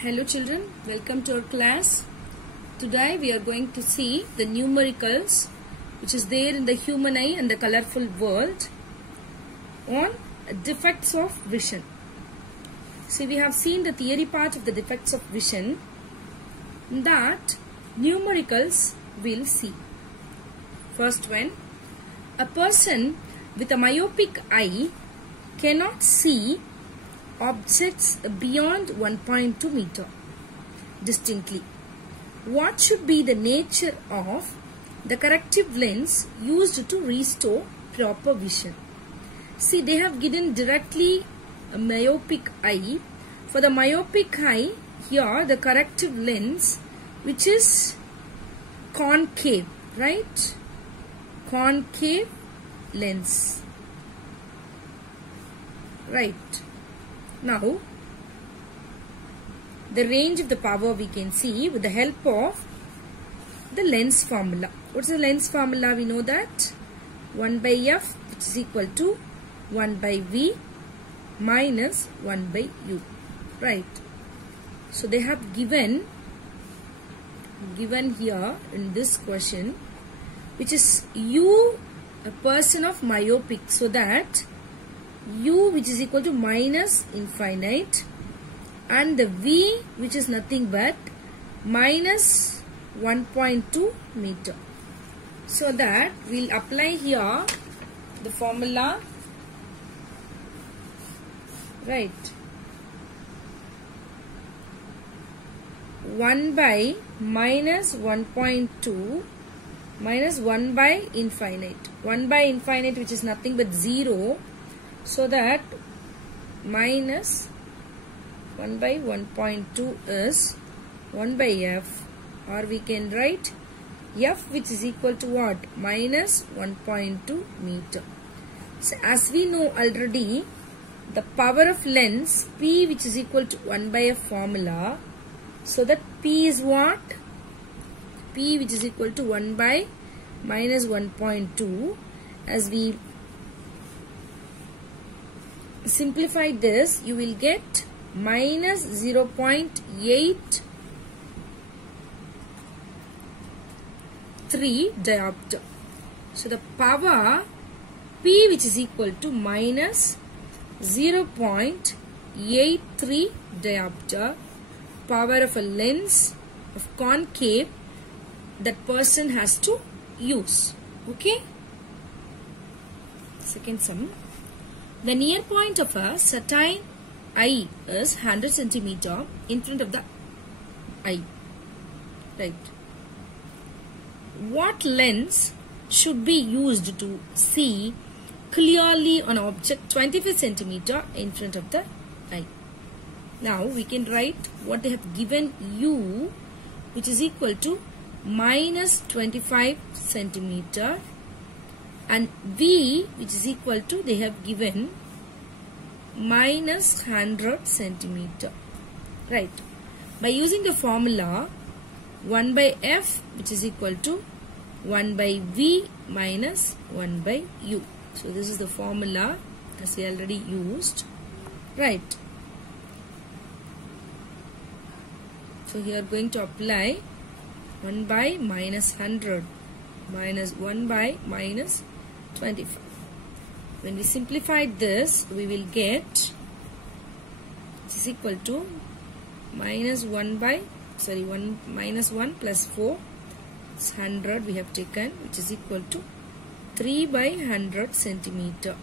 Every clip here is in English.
Hello children, welcome to our class. Today we are going to see the numericals which is there in the human eye and the colorful world on defects of vision. See, we have seen the theory part of the defects of vision that numericals will see. First one, a person with a myopic eye cannot see objects beyond 1.2 meter distinctly. What should be the nature of the corrective lens used to restore proper vision? See, they have given directly a myopic eye. For the myopic eye, here the corrective lens which is concave, right? Concave lens, right? Now, the range of the power we can see with the help of the lens formula. What's the lens formula? We know that 1 by f which is equal to 1 by v minus 1 by u, right? So they have given here in this question, which is u, a person of myopic, so that u which is equal to minus infinite and the v which is nothing but minus 1.2 meter. So that we'll apply here the formula, right? 1 by minus 1.2 minus 1 by infinite. 1 by infinite which is nothing but 0. So that minus 1 by 1.2 is 1 by f, or we can write f which is equal to what? Minus 1.2 meter. So as we know already, the power of lens P which is equal to 1 by f formula. So that P is what? P which is equal to 1 by minus 1.2. As we simplify this, you will get minus 0.83 diopter. So the power P which is equal to minus 0.83 diopter, power of a lens of concave that person has to use. Okay. Second sum. The near point of a certain eye is 100 centimeter in front of the eye, right? What lens should be used to see clearly an object 25 centimeter in front of the eye? Now we can write what they have given u which is equal to minus 25 centimeter and v which is equal to, they have given minus 100 centimeter, right? By using the formula 1 by f which is equal to 1 by v minus 1 by u. So this is the formula as we already used, right? So here going to apply 1 by minus 100 minus 1 by minus 25. When we simplify this, we will get this is equal to minus 1 by minus 1 plus 4, it's 100 we have taken, which is equal to 3 by 100 centimeter.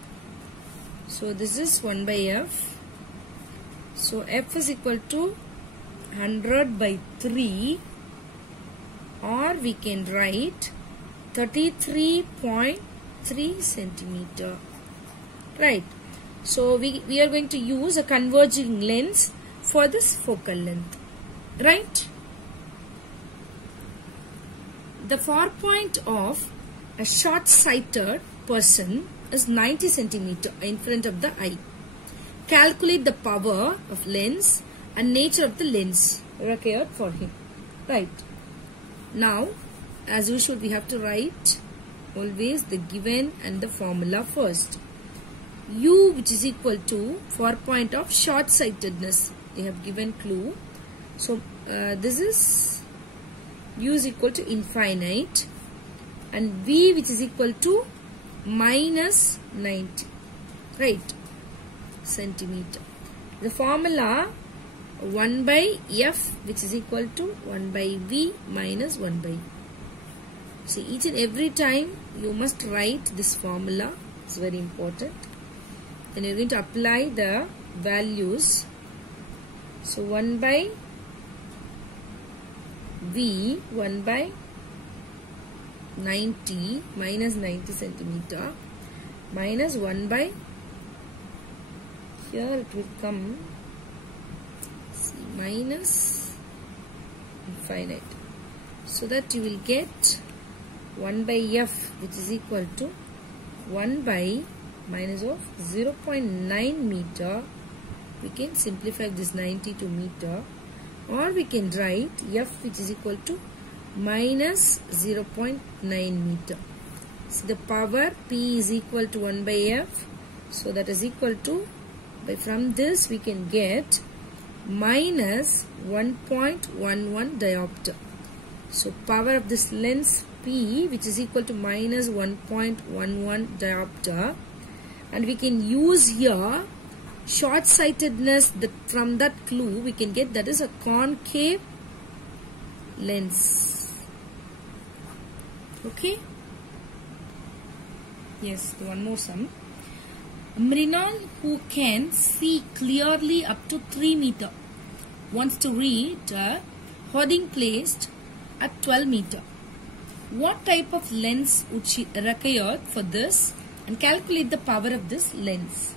So this is 1 by f. So f is equal to 100 by 3, or we can write 33.3 centimeter, right? So we are going to use a converging lens for this focal length, right? The far point of a short-sighted person is 90 centimeter in front of the eye. Calculate the power of lens and nature of the lens required for him, right? Now, as usual, we have to write always the given and the formula first. U which is equal to 4 point of short-sightedness. They have given clue. So this is u is equal to infinite, and v which is equal to minus 90, right, centimeter. The formula 1 by f which is equal to 1 by v minus 1 by u. See, each and every time you must write this formula. It's very important. Then you're going to apply the values. So 1 by v, 1 by 90 minus 90 centimeter minus 1 by, here it will come, see, minus infinite. So that you will get 1 by f which is equal to 1 by minus of 0.9 meter. We can simplify this 90 to meter, or we can write f which is equal to minus 0.9 meter. So the power P is equal to 1 by f. So that is equal to, from this we can get minus 1.11 diopter. So power of this lens P which is equal to minus 1.11 diopter, and we can use here short-sightedness. From that clue we can get that is a concave lens. Okay. Yes, one more sum. Mrinal, who can see clearly up to 3 meter, wants to read a hoarding placed at 12 meter. What type of lens would she require for this, and calculate the power of this lens?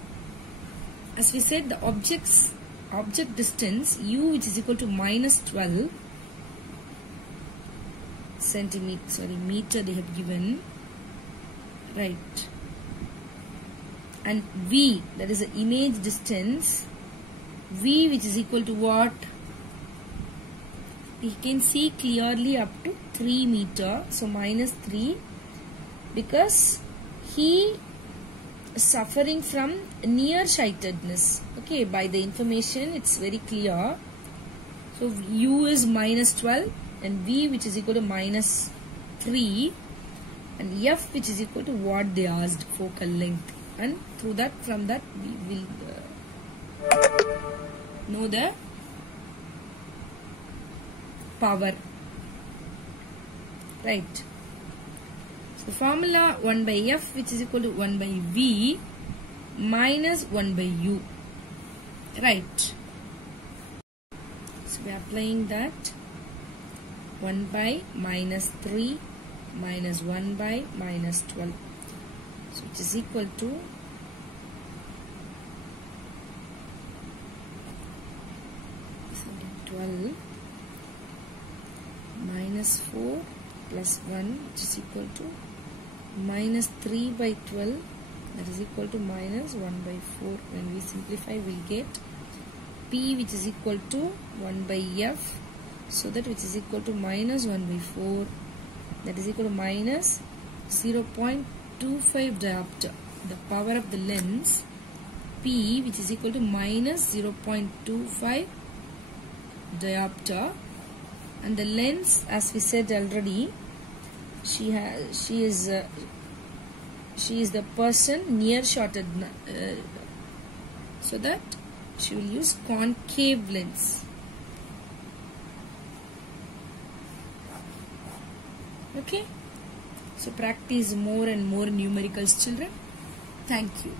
As we said, the object distance u which is equal to minus 12 meter they have given, right, and v, that is the image distance, v which is equal to what? We can see clearly up to 3 meter, so minus 3, because he is suffering from nearsightedness. Okay, by the information it's very clear. So u is minus 12 and v which is equal to minus 3, and f which is equal to what they asked, focal length, and through that, from that we will know the power, right. So formula 1 by f which is equal to 1 by v minus 1 by u, right. So we are applying that 1 by minus 3 minus 1 by minus 12, so which is equal to 12 minus 4 plus 1 which is equal to minus 3 by 12, that is equal to minus 1 by 4. When we simplify we will get P which is equal to 1 by f, so that which is equal to minus 1 by 4, that is equal to minus 0.25 diopter. The power of the lens P which is equal to minus 0.25 diopter, and the lens, as we said already, she is the person near shorted, so that she will use concave lens. Okay, so practice more and more numericals, children. Thank you.